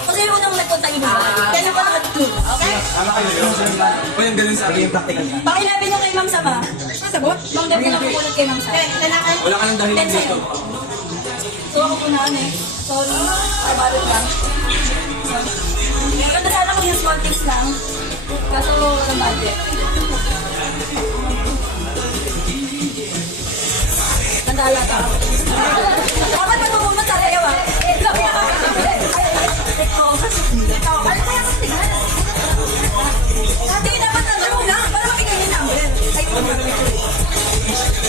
Kasi yung unang nagpunta yun. Kaya ako nakatulog. Okay? O yung ganun sa akin yung practical ka. Pakilabi niyo kay Ma'am Sama. Sagot? Ma'am Deb na pupunod kay Ma'am Sama. Wala ka nang dahilan dito. So ako punaan eh. Sorry. Kabalot lang. Maganda sana kung yung small things lang. Kaso walang budget. Nandala ka. Dapat matubog na tayo ah. Ikaw, ano kaya sa tingnan? Hindi, dapat nandun na. Para makikita yung number.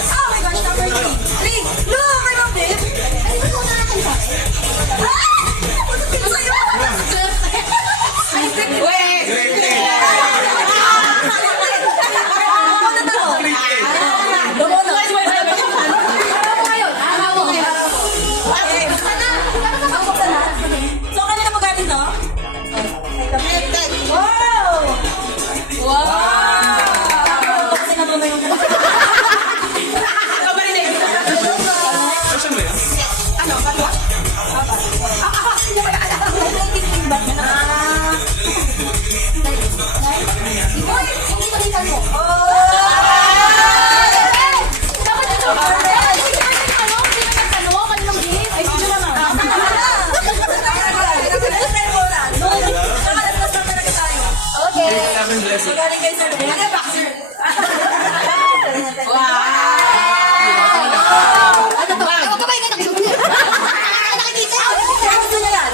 Oh my gosh, number 3. 3! Look! May Ma'am Deb! Ay, ba't ko na natin ba? Ah! Ito sa'yo! Ay, wait! Ako na to! So, kanina pa galing to? Wow! Wow! Kasi natuloy yung Saan mo yan? ano? Kalwa? Hindi ko na alam. Naiting ba? Hoy! Hindi ko rin mo. Dapat ito. Ay, sige naman. Okay. Magaling kayo, sir. Ano ba, sir? Wow! Ano ba? Ako ba yung nakikita? Gusto niya yan?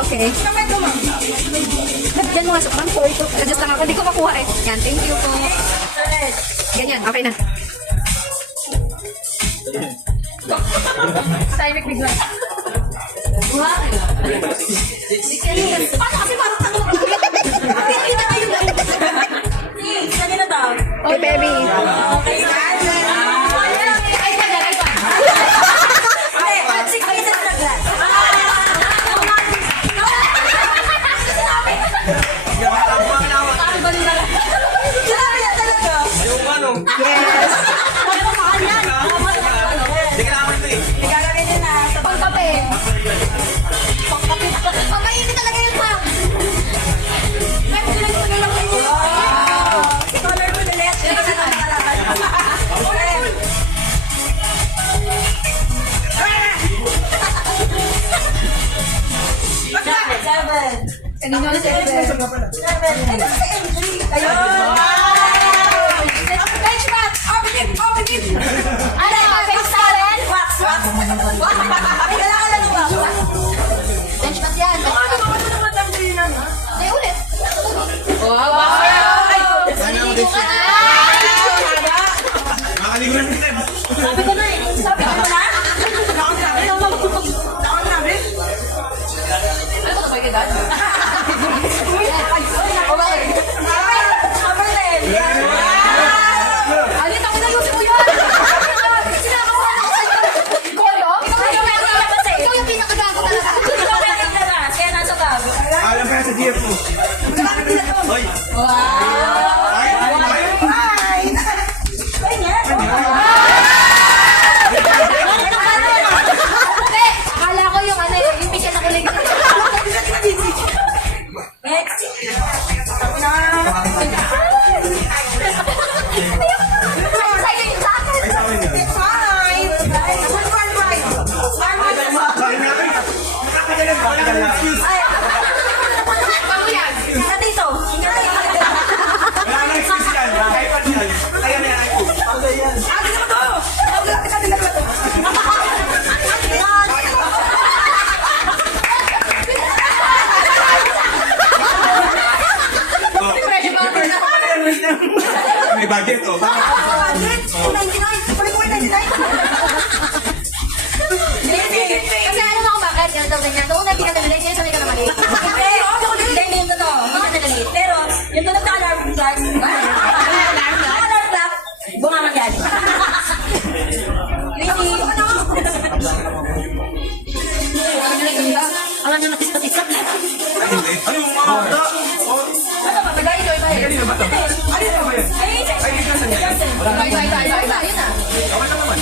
Okay. Diyan mo nga sa pang sorry to. Adjust lang ako. Hindi ko makuha eh. Yan, thank you po. Ganyan, okay na. Timing bigla. Paano kasi parang tanong? Pinakita kayo na. Kanina daw. Okay, baby. Okay, Hindi, 6 pieces na glass. Sinabi niya talaga. Yung ano? Yes. Ano sa kanya? Hindi ka naman ito eh. Gagawin din na sa Pangkape. pangkape. Pangkainit talaga yun, ma'am. Ay, kung sila yung lang kayo. Color ko na net. Kasi nakakalaban. Okay. Seven. Kanino na siya? Seven. Ay, nasa si MJ. Ayun. Benchmark. Open. Ano? Face talent? Wax. Ay, kailangan lang ba? Benchmark yan. Ano ba naman ang dinan? Hindi, ulit. Wow! Naliligo ka na. Makaligo na kita. Sabi ko na eh. Sabi ko na? Nakakasabi? Nakakasabi? Ano ba kayo dad? Number 10. Alit ako na yun mo yun. Sinakawan ako sa'yo. Kolo? Ikaw yung pinakagago talaga. Ikaw na yung daras, kaya nasa bag. Alam pa yan sa GF mo. Hoy! Hindi. Akala ko yung ano yung picture na kulig. Next. Sa'yo yung sa akin. Ay, sa akin yan. Sa akin natin. Practical na. Paano yan? Sa dito. Wala nang excuse yan. iPad yan. Kaya na yan. iPhone. Ah, dito mo to. Dito mo to. Color clock. Bunga man yan. Queenie. Ang ano nakispat-ispat. Ano yung mga bata? Ano ba? Bagay ito, iba. Kanina ba ito? Ano yung ba yan? Ay, dito sa niya. Iba. Yun na. Okay lang naman.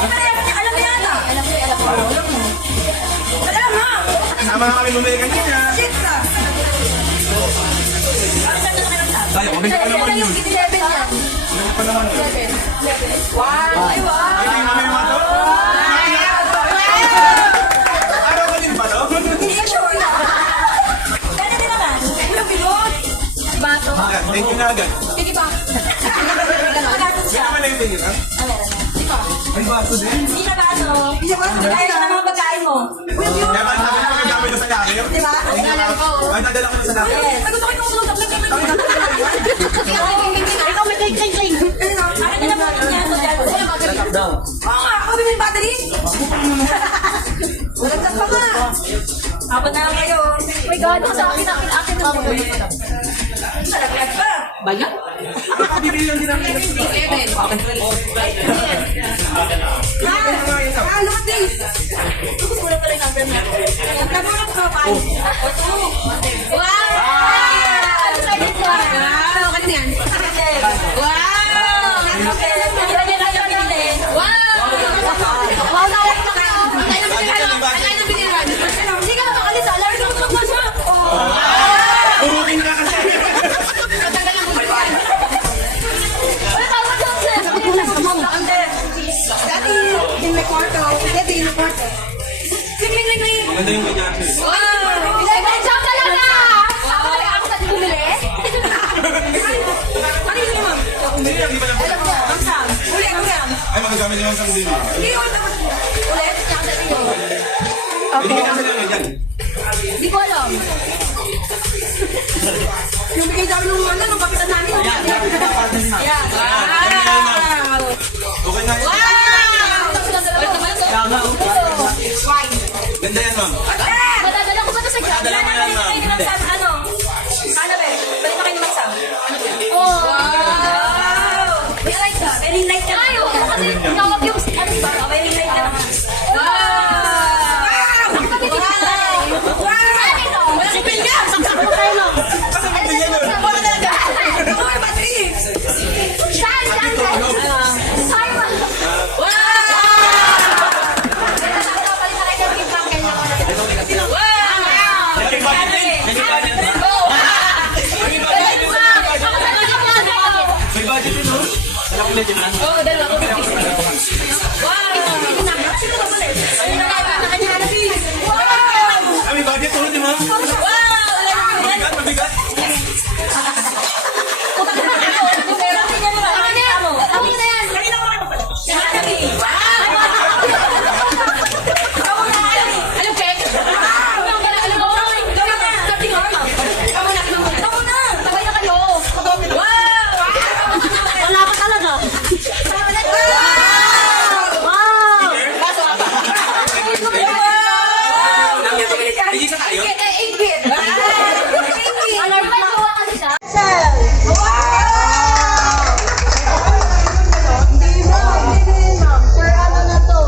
Alam mo yata. Alam mo. Alam mo. Kasama na kami bumili kanina. Shit ka. Tayo, mabili pa naman yun. 11 yan. Mabili pa naman yun. Wow. Ay, wow. Ay, tingnan mo yung mga to. Araw ka din ba to? Hindi ka sure na. Gano'n din naman. Ulang bilog. Bato. Thank you na agad. Sige pa. Magatot siya. Ano yung tingin, ha? Ay, baso din. Hindi na baso. Hindi na baso. Kaya ka ng mga pagkain mo. Kaya ba sabi ko gagamit na sa laki? Di ba? Ay, dadala ko na sa laki. Yes. Ay, gusto ko yung susunod. Ikaw may kling-kling. Akin na naman niya. Oo nga. Ako bibili battery. Walang pa nga. Apat na lang kayo. Oh my God, sa akin na Malaglag pa. Bayan? Ako bibili lang din ang Ah, look at this. Gusto ko na pala yung number mo. Nabunot ko pa. Wow! Ano sa dito? Wow! Kanina yan. Wow! Okay, ilagyan lang yung pinili. Wow! Wow, nawak na ka. Kaya na binilihan. Hindi ka na makalis. Alam mo tulog na siya. Urukin na kasi. Matagal ang binilihan. Wala tawag daw siya. Dati, din may kwarto. Dati, din may kwarto. Ling. Maganda yung kanya. Wow! Ibang job talaga. Ako sa bumili. Ano yun naman? Hindi, hindi ba lang? Ang Sam. Ulit. Ay, magagamit naman sa hindi. Hindi ko dapat. Ulit. Hindi ka kasi lang yan. Hindi ko alam. Yung bigay sa amin nung kapitan namin. Yeah. Wow! Okay na yun. Ganda yan, ma'am. Madadala ko ba ito sa job? Madadala mo yan, ma'am. Ano? Ano ba? Balik na kayo naman Sam. Oh. Wow! I like that. Very light ka. Ay, oo, kasi nawag yung ano ba? Very light ka naman. Wow! Wow! Wala si Pilga! Saksak mo tayo, no? Kasi magbigyan yun. Wala talaga! Ako may battery! Saan? Simon! Wow! Wow! May budget din. May budget din. May budget din, no? Malaki na dyan. Oo, dalawa ko. Wow! Sino ka pala? Sino ka pala? Ah, may budget to, di ba? Wow! Mabigat. Ako na yan. Alam, cake? Sabay na kayo. Wala pa talaga. Isa tayo? Alarm ba? Gawa kasi siya. Sir, ano na to?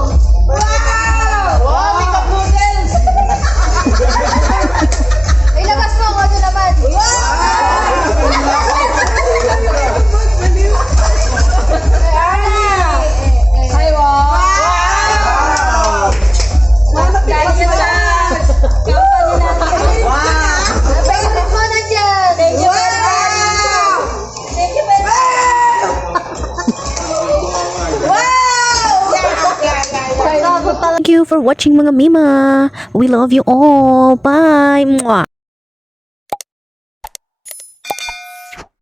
Ilabas mo, ano naman? Ay, wow! Guys, ito na. Company natin. Favorite mo na dyan. Thank you very much. Thank you very much. Thank you for watching mga Mima. We love you all. Bye. Mwah.